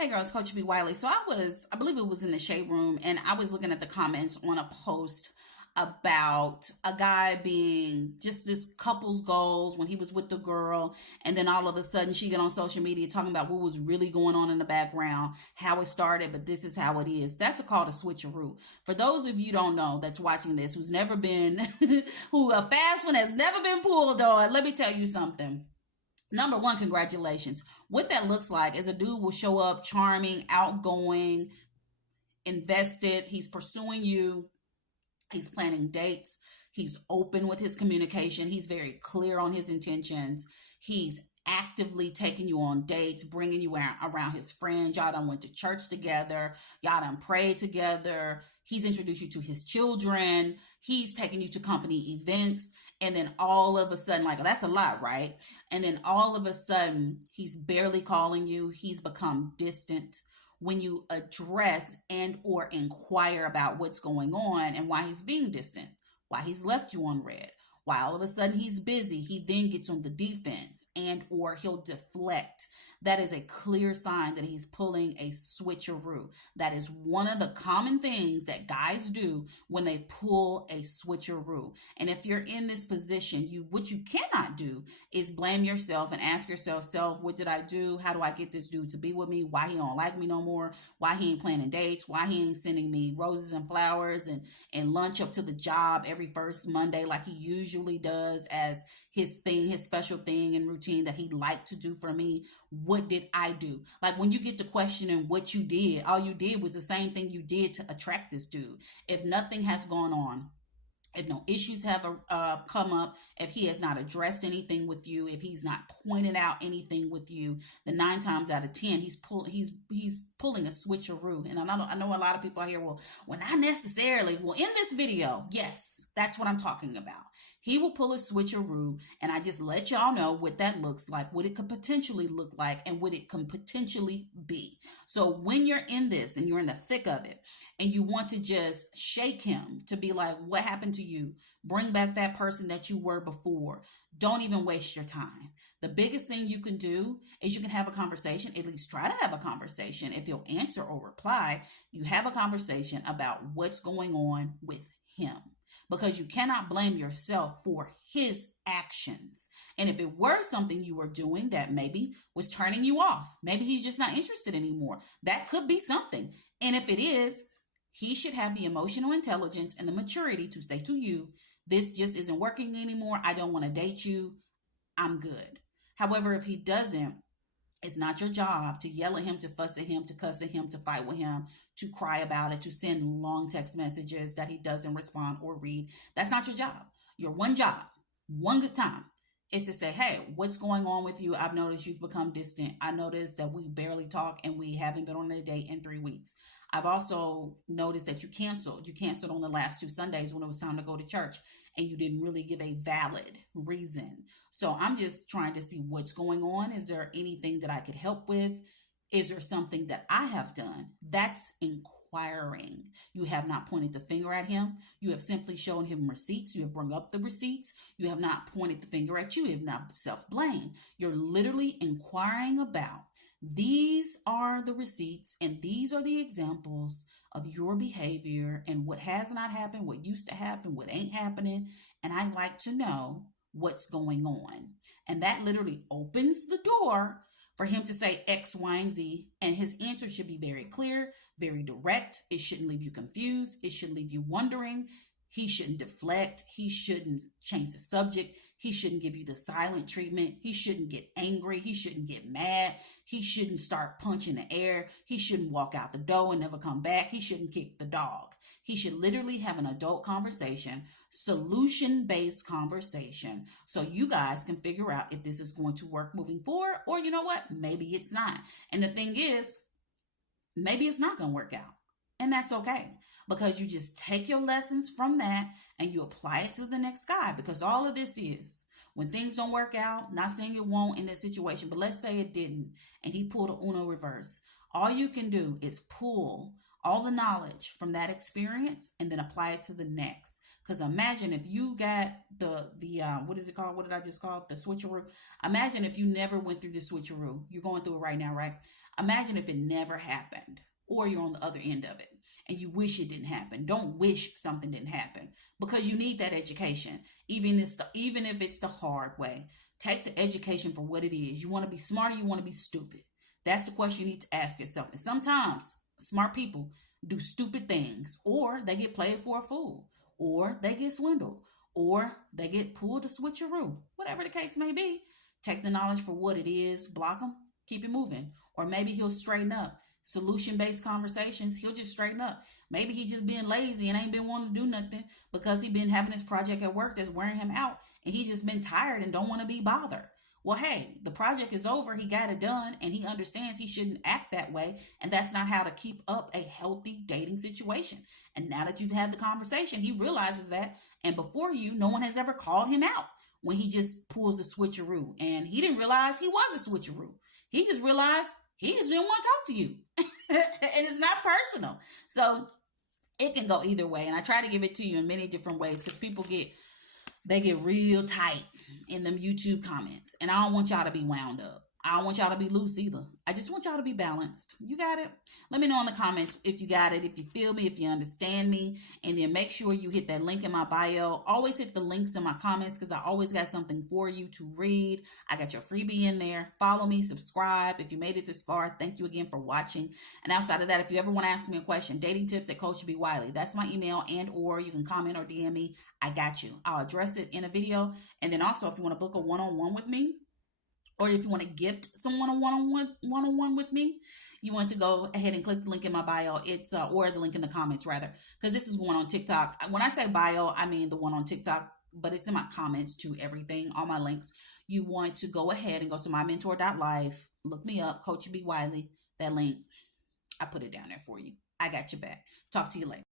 Hey girls, Coach B. Wiley. So I believe it was in the shade room, and I was looking at the comments on a post about a guy being just this couple's goals when he was with the girl, and then all of a sudden she get on social media talking about what was really going on in the background, how it started, but this is how it is. That's a call to switcheroo. For those of you don't know that's watching this, who's never been, who a fast one has never been pulled on, let me tell you something. Number one, congratulations. What that looks like is a dude will show up charming, outgoing, invested. He's pursuing you. He's planning dates. He's open with his communication. He's very clear on his intentions. He's actively taking you on dates, bringing you around his friends. Y'all done went to church together. Y'all done prayed together. He's introduced you to his children. He's taking you to company events. And then all of a sudden, like, that's a lot, right? And then all of a sudden, he's barely calling you. He's become distant. When you address and or inquire about what's going on and why he's being distant, why he's left you on red, why all of a sudden he's busy, he then gets on the defense and or he'll deflect. That is a clear sign that he's pulling a switcheroo. That is one of the common things that guys do when they pull a switcheroo. And if you're in this position, what you cannot do is blame yourself and ask yourself, what did I do? How do I get this dude to be with me? Why he don't like me no more? Why he ain't planning dates? Why he ain't sending me roses and flowers and lunch up to the job every first Monday like he usually does as his thing, his special thing and routine that he'd like to do for me? What did I do? Like, when you get to questioning what you did, all you did was the same thing you did to attract this dude. If nothing has gone on, if no issues have come up, if he has not addressed anything with you, if he's not pointed out anything with you, then 9 times out of 10 he's pulling a switcheroo. And I know a lot of people out here, well, not necessarily. Well, in this video, yes, that's what I'm talking about. He will pull a switcheroo, and I just let y'all know what that looks like, what it could potentially look like, and what it can potentially be. So when you're in this and you're in the thick of it, and you want to just shake him to be like, what happened to you? Bring back that person that you were before. Don't even waste your time. The biggest thing you can do is you can have a conversation, at least try to have a conversation. If he'll answer or reply, you have a conversation about what's going on with him. Because you cannot blame yourself for his actions. And if it were something you were doing that maybe was turning you off, maybe he's just not interested anymore, that could be something. And if it is, he should have the emotional intelligence and the maturity to say to you, this just isn't working anymore. I don't want to date you. I'm good. However, if he doesn't, it's not your job to yell at him, to fuss at him, to cuss at him, to fight with him, to cry about it, to send long text messages that he doesn't respond or read. That's not your job. Your one job, one good time, is to say, hey, what's going on with you? I've noticed you've become distant. I noticed that we barely talk and we haven't been on a date in 3 weeks. I've also noticed that you canceled. You canceled on the last 2 Sundays when it was time to go to church, and you didn't really give a valid reason. So I'm just trying to see what's going on. Is there anything that I could help with? Is there something that I have done? That's inquiring. You have not pointed the finger at him. You have simply shown him receipts. You have brought up the receipts. You have not pointed the finger at you. You have not self-blamed. You're literally inquiring about, these are the receipts and these are the examples of your behavior and what has not happened, what used to happen, what ain't happening. And I'd like to know what's going on. And that literally opens the door for him to say X, Y, and Z. And his answer should be very clear, very direct. It shouldn't leave you confused. It shouldn't leave you wondering. He shouldn't deflect. He shouldn't change the subject. He shouldn't give you the silent treatment. He shouldn't get angry. He shouldn't get mad. He shouldn't start punching the air. He shouldn't walk out the door and never come back. He shouldn't kick the dog. He should literally have an adult conversation, solution-based conversation, so you guys can figure out if this is going to work moving forward, or you know what, maybe it's not. And the thing is, maybe it's not going to work out. And that's okay, because you just take your lessons from that and you apply it to the next guy. Because all of this is, when things don't work out, not saying it won't in this situation, but let's say it didn't, and he pulled a Uno reverse. All you can do is pull all the knowledge from that experience and then apply it to the next. Because imagine if you got the what is it called? What did I just call it? The switcheroo. Imagine if you never went through the switcheroo. You're going through it right now, right? Imagine if it never happened, or you're on the other end of it and you wish it didn't happen. Don't wish something didn't happen, because you need that education, even if it's the hard way. Take the education for what it is. You want to be smart or you want to be stupid? That's the question you need to ask yourself. And sometimes smart people do stupid things, or they get played for a fool, or they get swindled, or they get pulled to switcheroo. Whatever the case may be, take the knowledge for what it is, block them, keep it moving. Or maybe he'll straighten up. Solution based conversations, he'll just straighten up. Maybe he just being lazy and ain't been wanting to do nothing because he been having this project at work that's wearing him out, and he just been tired and don't want to be bothered. Well, hey, the project is over. He got it done, and he understands he shouldn't act that way. And that's not how to keep up a healthy dating situation. And now that you've had the conversation, he realizes that. And before you, no one has ever called him out when he just pulls a switcheroo. And he didn't realize he was a switcheroo. He just realized he just didn't want to talk to you. And it's not personal. So it can go either way. And I try to give it to you in many different ways, because people get real tight in them YouTube comments. And I don't want y'all to be wound up. I don't want y'all to be loose either. I just want y'all to be balanced. You got it? Let me know in the comments if you got it, if you feel me, if you understand me. And then make sure you hit that link in my bio. Always hit the links in my comments, because I always got something for you to read. I got your freebie in there. Follow me, subscribe. If you made it this far, thank you again for watching. And outside of that, if you ever want to ask me a question, datingtips@CoachBWiley. That's my email, and/or you can comment or DM me. I got you. I'll address it in a video. And then also, if you want to book a one-on-one with me, or if you want to gift someone a one-on-one with me, you want to go ahead and click the link in my bio. It's or the link in the comments rather, because this is one on TikTok. When I say bio, I mean the one on TikTok, but it's in my comments to everything, all my links. You want to go ahead and go to mymentor.life, look me up, Coach B Wiley. That link, I put it down there for you. I got your back. Talk to you later.